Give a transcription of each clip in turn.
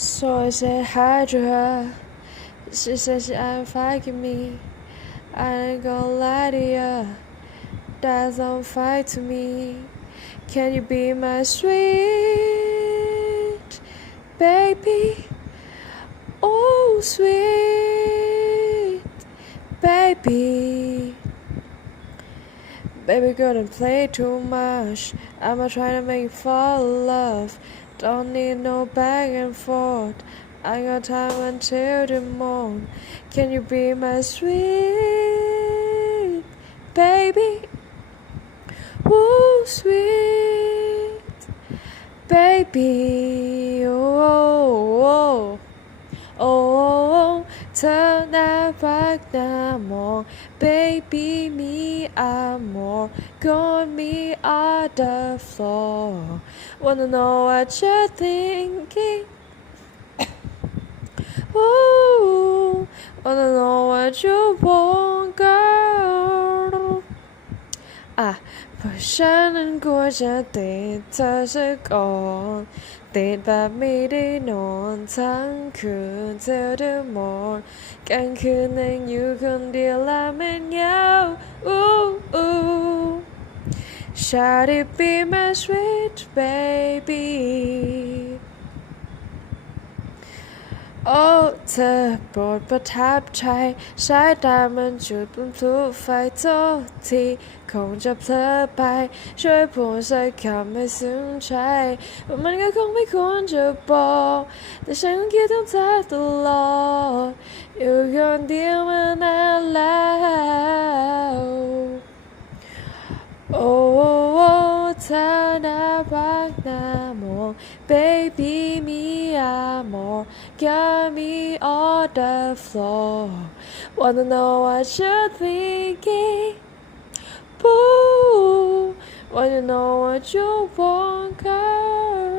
So I said hi to her. She said she ain't fucking me. I ain't gonna lie to ya. That's on fire to me. Can you be my sweet baby? Oh, sweet baby. Baby girl, don't play too much. I'ma try to make you fall in love. Don't need no back and forth. I got time until the morn. Can you be my sweet baby? Ooh, sweet baby. Oh, oh, oh, oh. เธอน่ารักน่ามอง Baby me amor Got me on the floor Wanna know what you're thinking Ooh, Wanna know what you want girl เพราะฉันนั้นกลัวจะติดเธอซะก่อนติดแบบไม่ได้นอนทั้งคืน till the morn กลางคืนนั่งอยู่คนเดียวและมันเหงาShould it be my sweet baby โอ้เธอโปรดประทับใจสายตามันจุดเป็นพลุไฟโทษทีคงจะเพลอไปช่วยพูดสักคำให้ซึ้งใจว่ามันก็คงไม่ควรจะบอกแต่ฉันคิดถึงเธอตลอดอยู่คนเดียวมานานแล้วโอ้เธอน่ารักน่ามอง Baby me amor Got me on the floor Wanna know what you're thinking Boo Wanna know what you want girl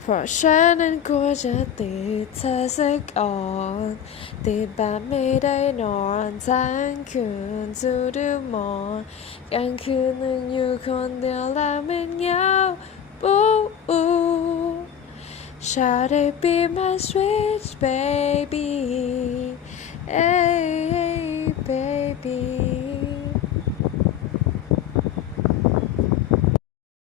เพราะฉันนั้นกลัวจะติดเธอสักก่อนติดแบบไม่ได้นอนทั้งคืน to the morn กลางคืนนั่งอยู่คนเดียวและมันเหงาShould it be my sweet baby? Hey, baby.